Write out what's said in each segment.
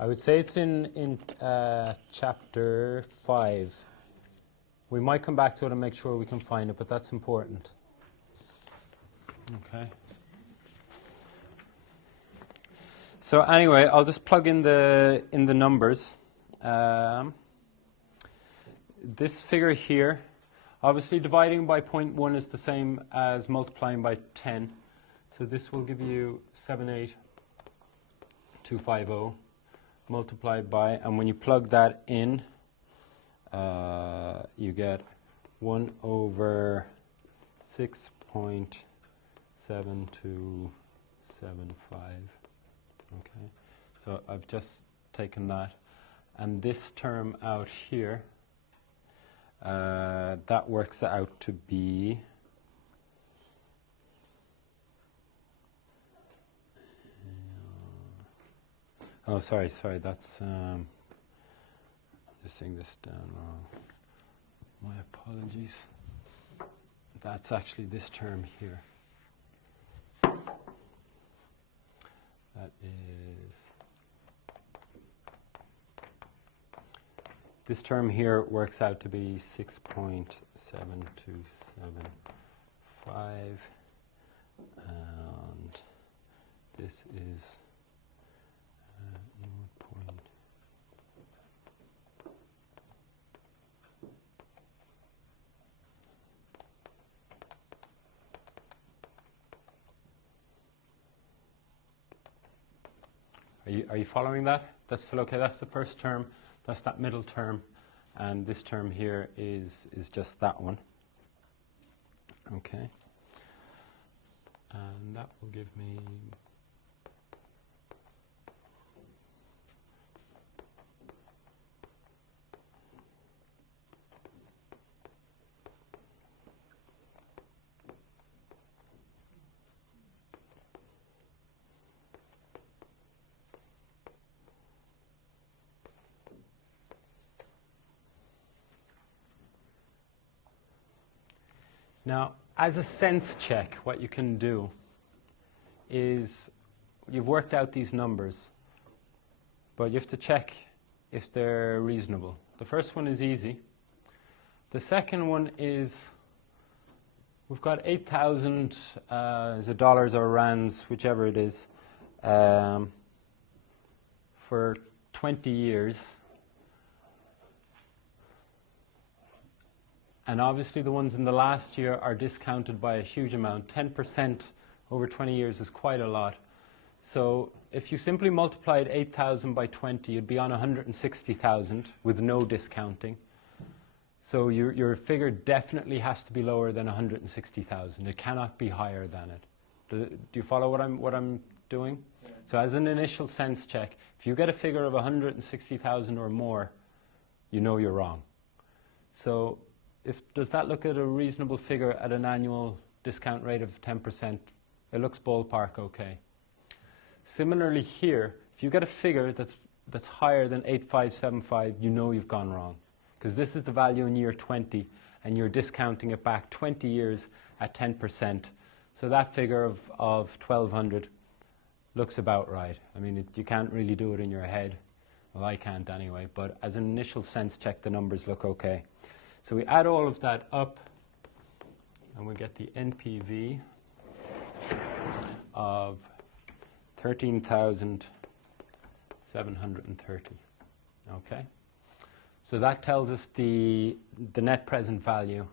I would say it's in chapter 5. We might come back to it and make sure we can find it, but that's important. Okay. So anyway, I'll just plug in the numbers. This figure here, obviously dividing by 0.1 is the same as multiplying by 10. So this will give you 78250 multiplied by, and when you plug that in, you get 1 over 6.7275. Okay, so I've just taken that, and this term out here, that works out to be oh, sorry, that's I'm just saying this down wrong. My apologies. That's actually this term here. That is, this term here works out to be 6.7275, and this is 0. Are you following that? That's still okay. That's the first term. That's that middle term. And this term here is just that one. Okay. And that will give me now, as a sense check, what you can do is you've worked out these numbers, but you have to check if they're reasonable. The first one is easy. The second one is we've got 8,000 is it dollars or rands, whichever it is, for 20 years. And obviously the ones in the last year are discounted by a huge amount. 10% over 20 years is quite a lot. So if you simply multiplied 8,000 by 20, you'd be on 160,000 with no discounting. So your figure definitely has to be lower than 160,000. It cannot be higher than it. Do you follow what I'm doing? Yeah. So as an initial sense check, if you get a figure of 160,000 or more, you know you're wrong. So does that look at a reasonable figure at an annual discount rate of 10%? It looks ballpark okay. Similarly here, if you get a figure that's higher than 8575, you know you've gone wrong. Because this is the value in year 20, and you're discounting it back 20 years at 10%. So that figure of 1,200 looks about right. I mean, you can't really do it in your head. Well, I can't anyway, but as an initial sense check, the numbers look okay. So we add all of that up, and we get the NPV of 13,730. Okay? So that tells us the net present value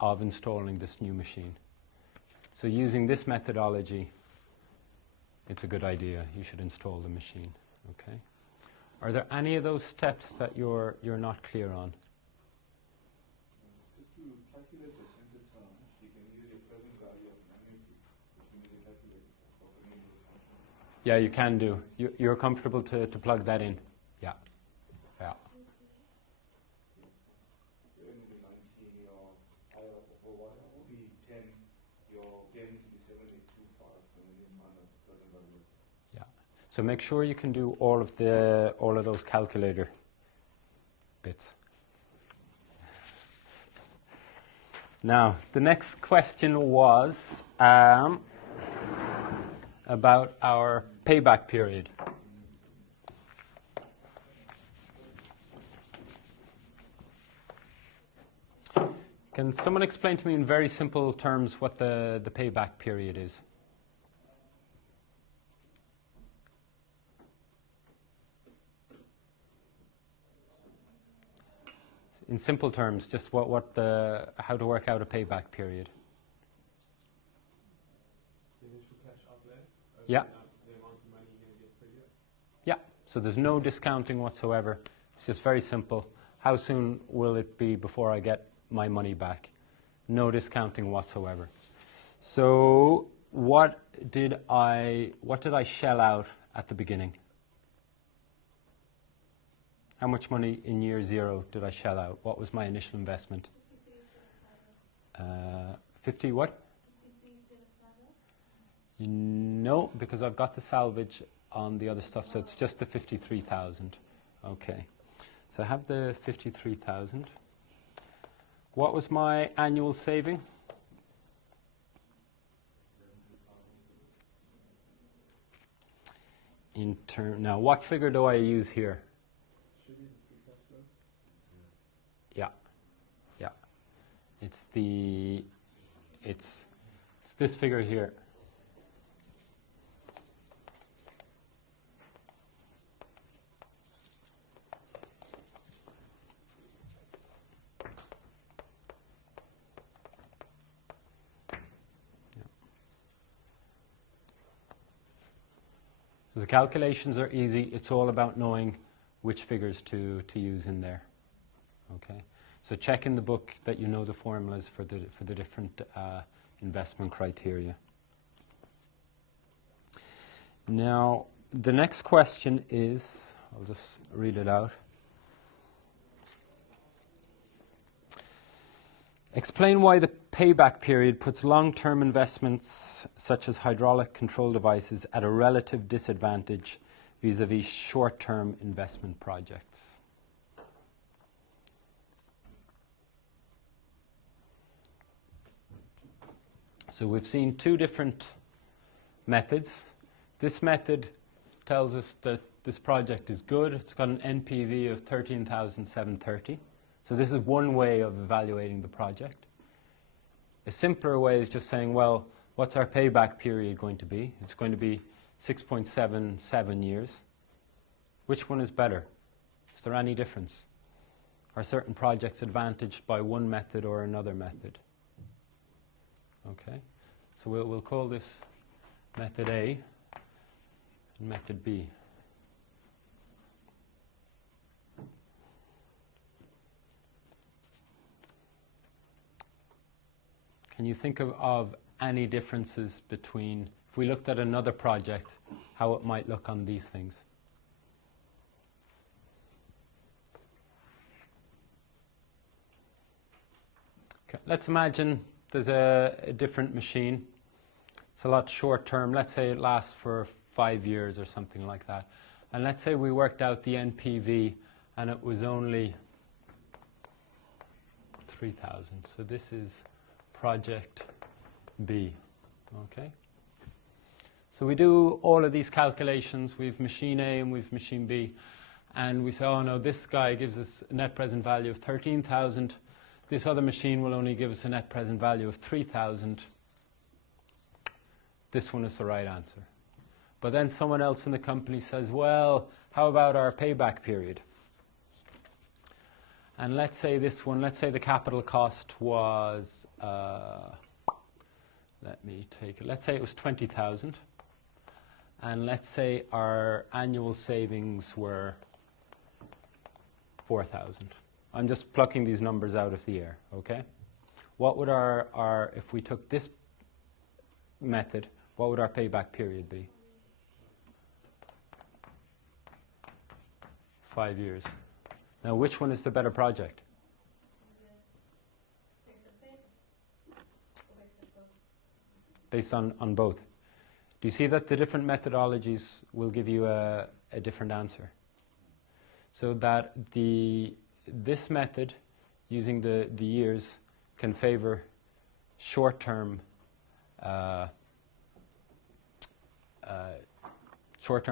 of installing this new machine. So using this methodology, it's a good idea. You should install the machine. Okay? Are there any of those steps that you're not clear on? Yeah, you can do. You're comfortable to plug that in? Yeah. Yeah. Yeah. So make sure you can do all of those calculator bits. Now, the next question was about our payback period. Can someone explain to me in very simple terms what the payback period is? In simple terms, just how to work out a payback period. Yeah. Yeah, so there's no discounting whatsoever. It's just very simple. How soon will it be before I get my money back? No discounting whatsoever. So what did I shell out at the beginning? How much money in year 0 did I shell out? What was my initial investment? 50 what? No, because I've got the salvage on the other stuff, so it's just the 53,000. Okay, so I have the 53,000. What was my annual saving? Now, what figure do I use here? Yeah, yeah. It's this figure here. So the calculations are easy. It's all about knowing which figures to use in there. Okay. So check in the book that you know the formulas for the different investment criteria. Now, the next question is, I'll just read it out. Explain why the payback period puts long-term investments such as hydraulic control devices at a relative disadvantage vis-à-vis short-term investment projects. So we've seen two different methods. This method tells us that this project is good. It's got an NPV of 13,730. So this is one way of evaluating the project. A simpler way is just saying, well, what's our payback period going to be? It's going to be 6.77 years. Which one is better? Is there any difference? Are certain projects advantaged by one method or another method? Okay, so we'll call this method A and method B. Can you think of any differences between, if we looked at another project, how it might look on these things? Okay, let's imagine there's a different machine. It's a lot short term. Let's say it lasts for 5 years or something like that. And let's say we worked out the NPV and it was only 3,000. So this is project B. Okay. So we do all of these calculations. We've machine A and we've machine B. And we say, oh no, this guy gives us a net present value of 13,000. This other machine will only give us a net present value of 3,000. This one is the right answer. But then someone else in the company says, well, how about our payback period? And let's say this one, let's say the capital cost was, let's say it was 20,000. And let's say our annual savings were 4,000. I'm just plucking these numbers out of the air, okay? What would if we took this method, what would our payback period be? 5 years. Now, which one is the better project? Based on both. Do you see that the different methodologies will give you a different answer? So that this method, using the years, can favor short-term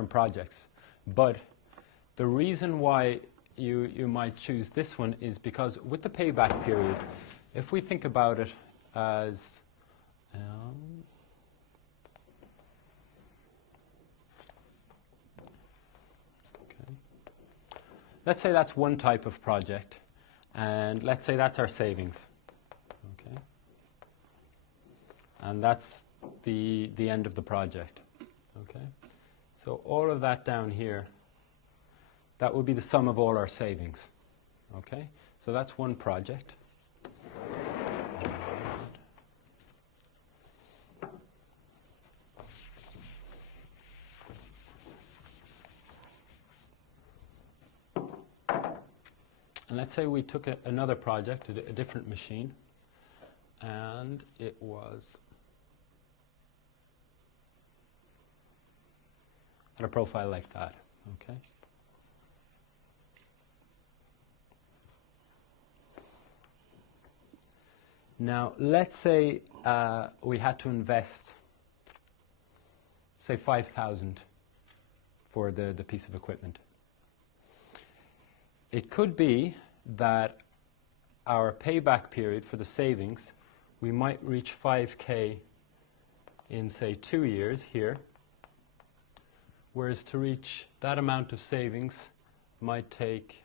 projects. But the reason why you might choose this one is because with the payback period, if we think about it as okay. Let's say that's one type of project, and let's say that's our savings. Okay. And that's the end of the project. Okay. So all of that down here, that would be the sum of all our savings. Okay. So that's one project. And let's say we took another project, a different machine, and it was at a profile like that, okay? Now, let's say we had to invest, say, 5,000 for the piece of equipment. It could be that our payback period for the savings, we might reach 5K in, say, 2 years here, whereas to reach that amount of savings might take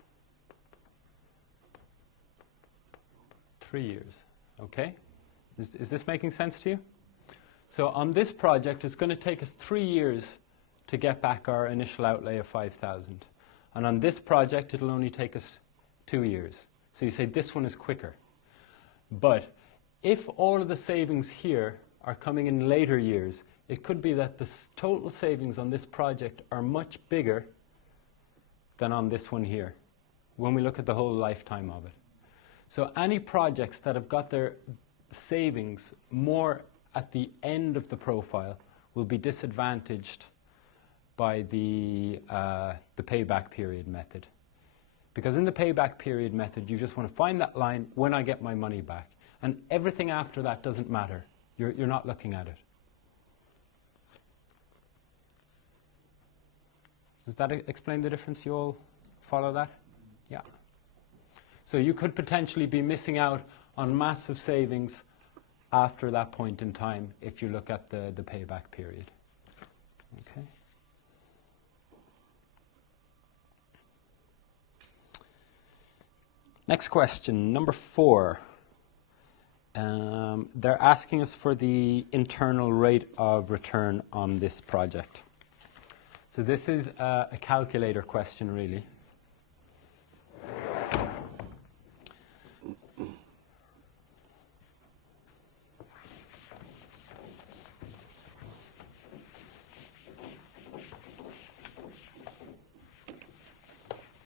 3 years. Okay? Is this making sense to you? So on this project, it's going to take us 3 years to get back our initial outlay of 5,000. And on this project, it'll only take us 2 years. So you say this one is quicker. But if all of the savings here are coming in later years, it could be that the total savings on this project are much bigger than on this one here, when we look at the whole lifetime of it. So any projects that have got their savings more at the end of the profile will be disadvantaged by the payback period method. Because in the payback period method, you just want to find that line when I get my money back. And everything after that doesn't matter. You're not looking at it. Does that explain the difference? You all follow that? Yeah. So you could potentially be missing out on massive savings after that point in time if you look at the payback period. Okay. Next question, number 4. They're asking us for the internal rate of return on this project. So this is a calculator question, really.